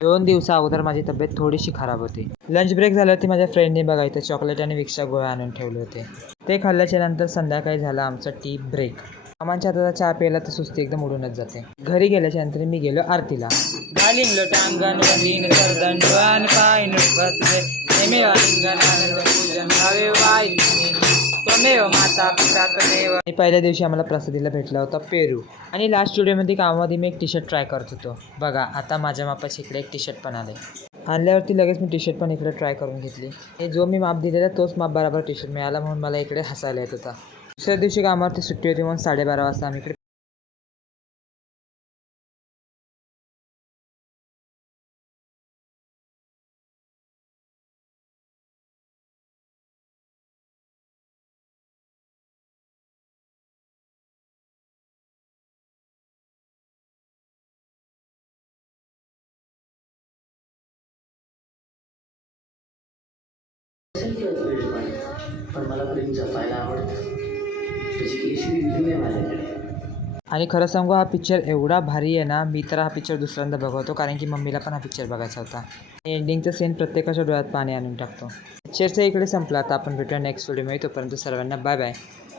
2 दिवसा अगोदर माझी तब्येत थोडीशी खराब होती. लंच ब्रेक झाल्यावरती माझ्या फ्रेंडने बघा इथं चॉकलेट आणि विक्सच्या गोळ्या आणून ठेवले होते. ते खाल्ल्याच्या नंतर संध्याकाळी झाला आमचा टी ब्रेक. मामांच्या हाताचा चहा प्यायला तर सुस्ती एकदम उडूनच जाते. घरी गेल्याच्या नंतर मी गेलो आरतीला. आणि पहिल्या दिवशी आम्हाला प्रसादीला भेटला होता पेरू. आणि लास्ट व्हिडिओमध्ये कामामध्ये मी एक टी शर्ट ट्राय करत होतो. बघा आता माझ्या मापाची इकडे एक टी शर्ट पण आले. आणल्यावरती लगेच मी टी शर्ट पण इकडे ट्राय करून घेतली. आणि जो मी माप दिलेला तोच माप बरोबर टी शर्ट मिळाला म्हणून मला इकडे हसायला येत होता. दुसऱ्या दिवशी कामावरती सुट्टी होती म्हणून 12:30 वाजता आम्ही इकडे पण मला प्रेम जपायला आवडतं. त्याची केशरी व्हिडिओ आहे माझ्याकडे. आणि खरं सांगू हा पिक्चर एवढा भारी आहे ना, मी तर हा पिक्चर दुसऱ्यांदा बघवतो कारण की मम्मीला पण हा पिक्चर बघायचा होता. एंडिंगचा सीन प्रत्येकाच्या डोळ्यात पाणी आणून टाकतो. पिक्चरचं इकडे संपला. आता आपण भेटूया नेक्स्ट व्हिडिओमध्ये. तोपर्यंत सर्वांना बाय बाय.